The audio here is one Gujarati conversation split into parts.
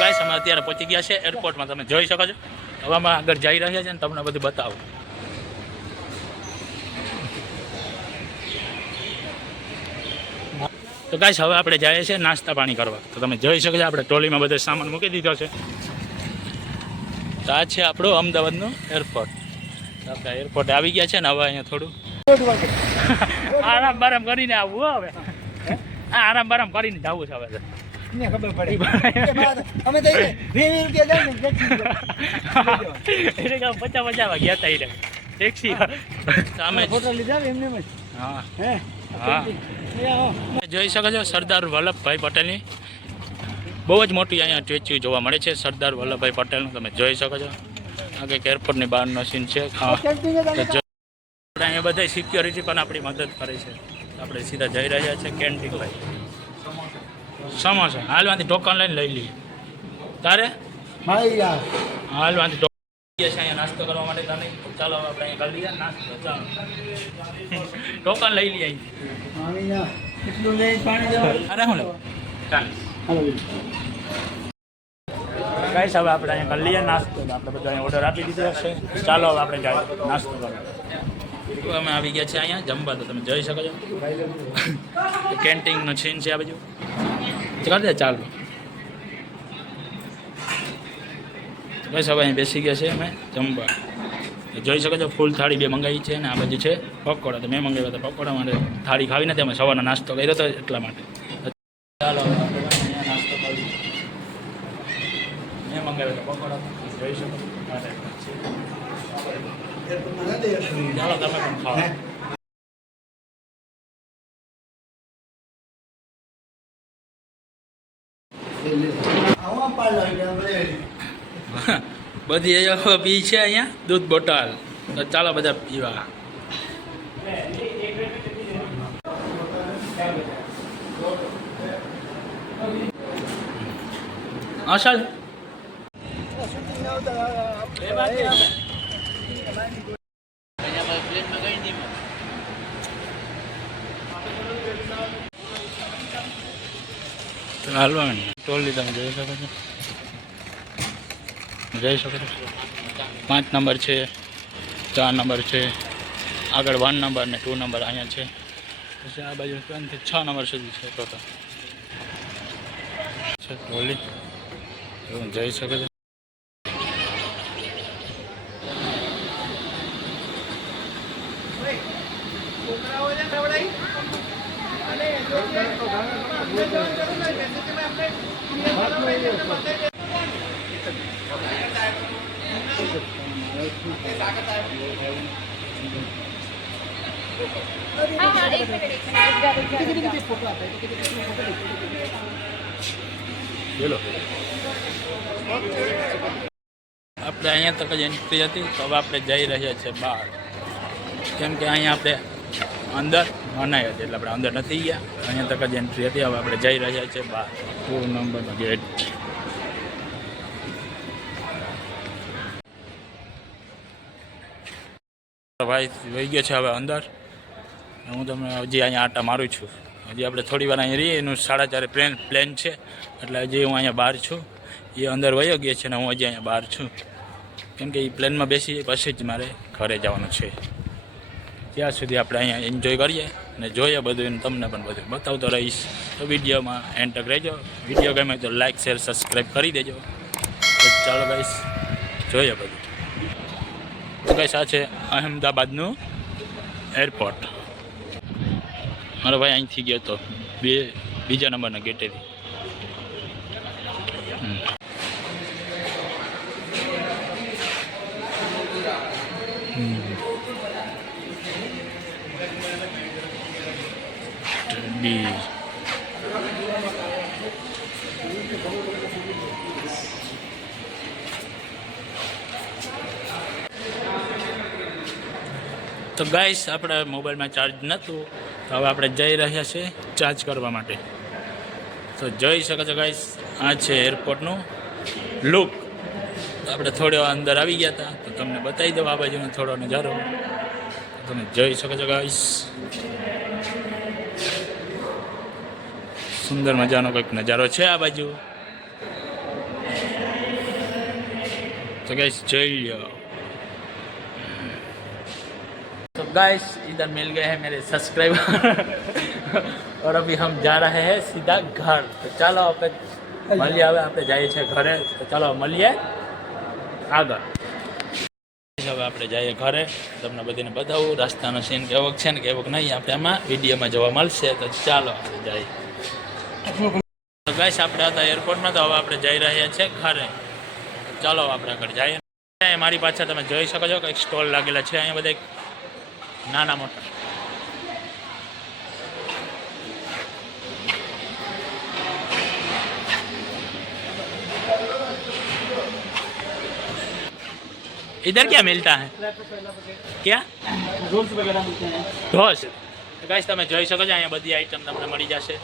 ગાઈસ અમે અત્યારે પહોંચી ગયા છે એરપોર્ટમાં, તમે જોઈ શકો છો. હવે અમે આગળ જઈ રહ્યા છે ને તમને બધું બતાવું. તો ગાઈસ હવે આપણે જઈએ છીએ નાસ્તા પાણી કરવા. તો તમે જોઈ શકો છો આપણે ટ્રોલીમાં બધો સામાન મૂકી દીધો છે. તો આ છે આપણું અમદાવાદનું એરપોર્ટ. આપણે એરપોર્ટ આવી ગયા છે ને હવે અહીંયા થોડું આરામ બારામ કરીને આવવું. હવે આરામ બારામ કરીને જવું છે હવે. ખબર પડી અમે તો 50 ગયા હતા ટેક્સી સામે હા હા જોઈ શકો છો સરદાર વલ્લભભાઈ પટેલની બહુ જ મોટી અહીંયા સ્ટેચ્યુ જોવા મળે છે. સરદાર વલ્લભભાઈ પટેલનું તમે જોઈ શકો છો. આ કંઈક એરપોર્ટની બહારનો સીન છે. અહીંયા બધા સિક્યોરિટી પણ આપણી મદદ કરે છે. આપણે સીધા જઈ રહ્યા છીએ કેન્ટીન ભાઈ સમોસા હાલવાથી ટોકન લઈને લઈ લઈએ. તારે હાલવાથી અહીંયા નાસ્તો કરવા માટે તને ચાલો આપણે અહીંયા કરી લઈએ નાસ્તો. ચાલો ટોકન લઈ લઈએ અરે હું ચાલ ગાઈસ હવે આપણે અહીંયા કરી લઈએ નાસ્તો. આપણે બધા અહીંયા ઓર્ડર આપી દીધો છે. ચાલો હવે આપણે જાય નાસ્તો કરવા. અમે આવી ગયા છે અહીંયા જમવા. તો તમે જોઈ શકો છો કેન્ટીનનો સીન છે આ બાજુ. કરી દે ચાલો બસ હવે અહીં બેસી ગયા છે અમે જમવા. જોઈ શકો છો ફૂલ થાળી 2 મંગાવી છે ને આ બાજુ છે પકોડા. તો મેં મંગાવ્યા હતા પકોડા માટે. થાળી ખાવી નથી અમે સવારનો નાસ્તો કર્યો હતો એટલા માટે. ચાલો અહીંયા નાસ્તો કરી મેં મંગાવ્યા હતા પકોડા. જોઈ શકો ચાલો તમે પણ ખાઓ. બધી પી છે અહીંયા દૂધ બોટલ. તો ચાલો બધા પીવા. અસલ હાલવા ટોલી તમે જોઈ શકો છો. જોઈ શકો છો 5 નંબર છે, 4 નંબર છે, આગળ 1 નંબર ને 2 નંબર અહીંયા છે. પછી આ બાજુ 3 થી 6 નંબર સુધી છે ટોટલ છે ટોલી. એવું જોઈ શકો છો. બોલો આપણે અહીંયા તક જ એન્ટ્રી હતી. તો હવે આપણે જઈ રહ્યા છીએ બહાર. કેમ કે અહીંયા આપણે અંદર મનાઈ હતી એટલે આપણે અંદર નથી ગયા. અહીંયા તક જ એન્ટ્રી હતી. હવે આપણે જઈ રહ્યા છીએ બહાર 2 નંબરનો ગેટ. ભાઈ વહી ગયો છે હવે અંદર. હું તમને હજી અહીંયા આટા મારું છું. હજી આપણે થોડી વાર અહીંયા રહીએ. એનું 4:30 પ્લેન છે એટલે હજી હું અહીંયા બહાર છું. એ અંદર વયો ગયો છે ને હું હજી અહીંયા બહાર છું. કેમ કે એ પ્લેનમાં બેસી પછી જ મારે ઘરે જવાનું છે. ત્યાં સુધી આપણે અહીંયા એન્જોય કરીએ અને જોઈએ બધું. એને તમને પણ બધું બતાવતો રહીશ. તો વિડીયોમાં એન્ડ તક રહેજો. વિડીયો ગમે તો લાઇક શેર સબસ્ક્રાઈબ કરી દેજો. તો ચાલો ગાઈસ જોઈએ બધું. તો ગાઈસ આ છે અહેમદાબાદનું એરપોર્ટ. મારો ભાઈ અહીંથી ગયો હતો બીજા નંબરના ગેટેથી. તો ગાઈસ આપણા મોબાઈલમાં ચાર્જ નહોતું તો હવે આપણે જઈ રહ્યા છીએ ચાર્જ કરવા માટે. તો જોઈ શકો છો ગાઈસ આ છે એરપોર્ટનું લુક. આપણે થોડો અંદર આવી ગયા હતા તો તમને બતાવી દઉં આ બાજુનો થોડો નજારો. તમે જોઈ શકો છો ગાઈસ. સુંદર મજાનો કંઈક નજારો છે આ બાજુ. तो गाइस જોઈ लो. तो गाइस इधर मिल गए हैं मेरे सब्सक्राइबर और अभी हम जा रहे हैं सीधा घर. तो ચાલો આપણે મળીએ. હવે આપણે જઈએ છીએ ઘરે. તો ચાલો મળીએ આગળ. હવે આપણે જઈએ ઘરે. તમને બધાને બતાવું રસ્તાનો સીન કેવો છે ને કેવો નહીં આપણે આમાં વિડીયોમાં જોવા મળશે. તો ચાલો આપણે જઈએ. તો ગાઈસ આપણે હતા એરપોર્ટમાં. તો હવે આપણે જઈ રહ્યા છીએ ઘરે. ચાલો આપણે આગળ જઈએ. મારી પાછળ તમે જોઈ શકો છો કંઈક સ્ટોલ લાગેલા છે અહીંયા બધા નાના મોટા. इधर क्या मिलता है? क्या ढोस वगैरह मिलते हैं. ढोस. गाइस તમે જોઈ શકો છો અહીંયા બધી આઈટમ તમને મળી જશે.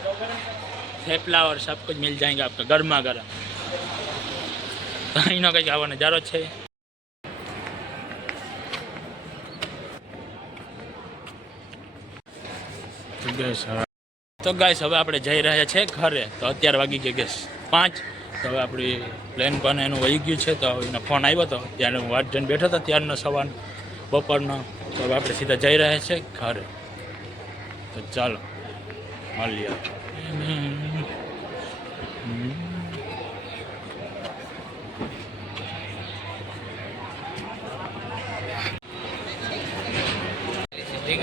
થેપલા और सब कुछ मिल जाएंगे आपका गरमा गरम. અહીંનો કંઈક આવો નજારો છે. તો ગાઈસ હવે આપણે જઈ રહ્યા છે ઘરે. તો અત્યારે વાગી ગયા ગેસ 5. તો હવે આપણી પ્લેન પણ એનું વહી ગયું છે. તો એનો ફોન આવ્યો હતો ત્યારે હું વાટ જોઈને બેઠો હતો ત્યારનો સવાર બપોરનો. તો હવે આપણે સીધા જઈ રહ્યા છે ઘરે. તો ચાલો મળીએ.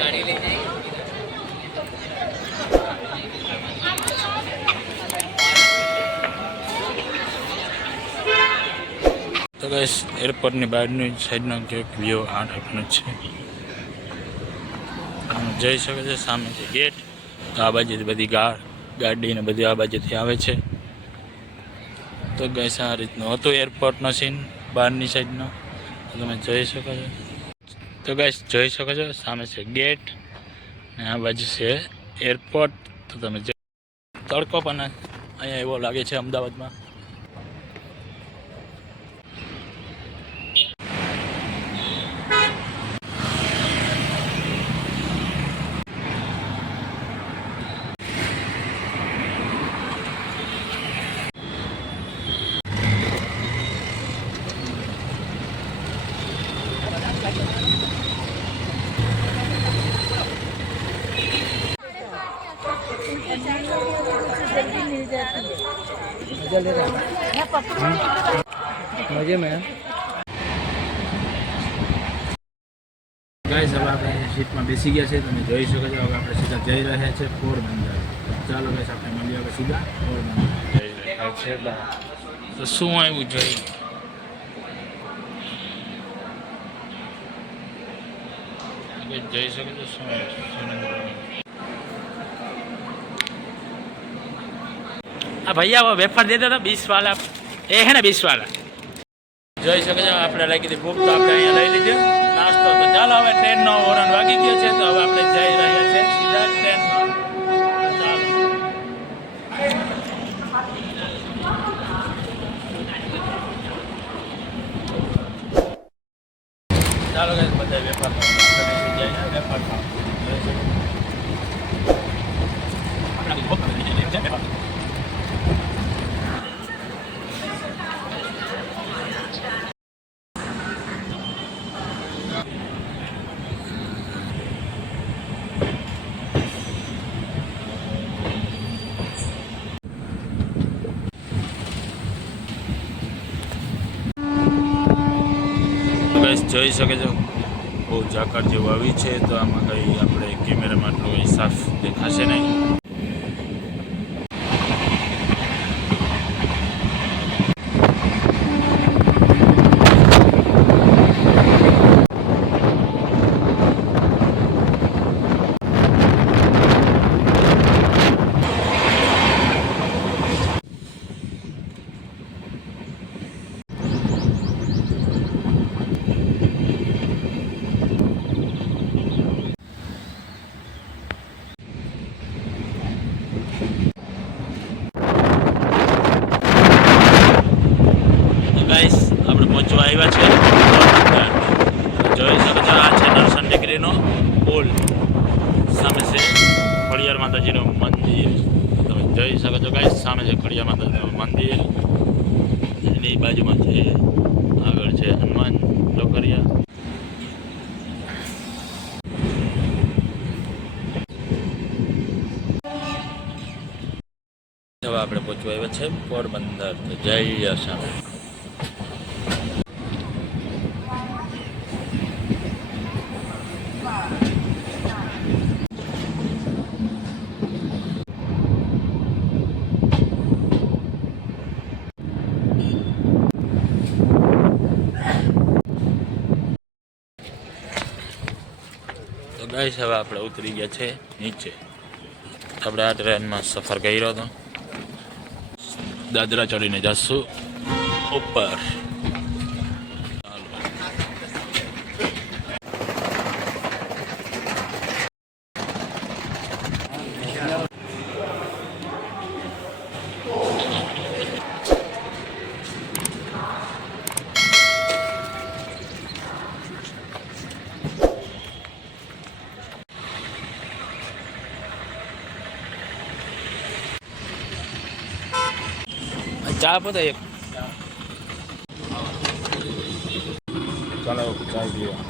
गाड़ी ले जाएंगे. તો ગાઈસ એરપોર્ટની બહારની સાઈડનો કેક વ્યૂ આ ટાઈપનો છે. તમે જોઈ શકો છો સામે છે ગેટ. તો આ બાજુથી બધી ગાડી ને બધી આ બાજુથી આવે છે. તો ગાઈસ આ રીતનો હતો એરપોર્ટનો સીન બહારની સાઈડનો. તમે જોઈ શકો છો. તો ગાઈસ જોઈ શકો છો સામે છે ગેટ ને આ બાજુ છે એરપોર્ટ. તો તમે તડકો પણ અહીંયા એવો લાગે છે અમદાવાદમાં. मजे में गाइस હવે આપણે સીટમાં બેસી ગયા છે. તમે જોઈ શકો છો. હવે આપણે સીધા જઈ રહ્યા છે પોરબંદર. ચાલો ગાઈસ આપણે મળીએ હવે સીધા પોરબંદર જઈ રહ્યા છે. તો શું આવ્યું જોઈ. જઈ શકો છો શું हाँ भैया वो वेफर देता था 20 वाला. ये है ना 20 वाला. જોઈ શકો છો આપણે લઈ કીધી ભૂખ. તો આપણે અહીંયા લઈ લીધું નાસ્તો. તો ચાલો હવે ટ્રેનનો હોરન વાગી ગયો છે. તો હવે આપણે જઈ રહ્યા છીએ સીધા ટ્રેનમાં. ચાલો ચાલો બધા વેપાર વેપાર જોઈ શકે છો બહુ ઝાકળ જેવું આવી છે. તો આમાં કંઈ આપણે કેમેરામાં એટલું કંઈ સાફ દેખાશે નહીં. આપણે પહોંચવા આવ્યા છે. જોઈ શકો છો આ છે દર્શન ટેકરીનો પુલ. સામે છે ખોડિયાર માતાજીનું મંદિર. તમે જોઈ શકો છો ગાઈસ, સામે છે ખડિયા માતાનું મંદિર, એની બાજુમાં છે આગળ છે હનુમાન ચોકરિયા. હવે આપણે પહોંચવા આવ્યા છે પોરબંદર. તો જય આસામ. તો ગાઈસ હવે આપણે ઉતરી ગયા છે નીચે. આપણે આ ટ્રેનમાં સફર કર્યો હતો, દાદરા ચડીને જશું ઉપર. ચા પતા એક ચાલો ચા પીવા.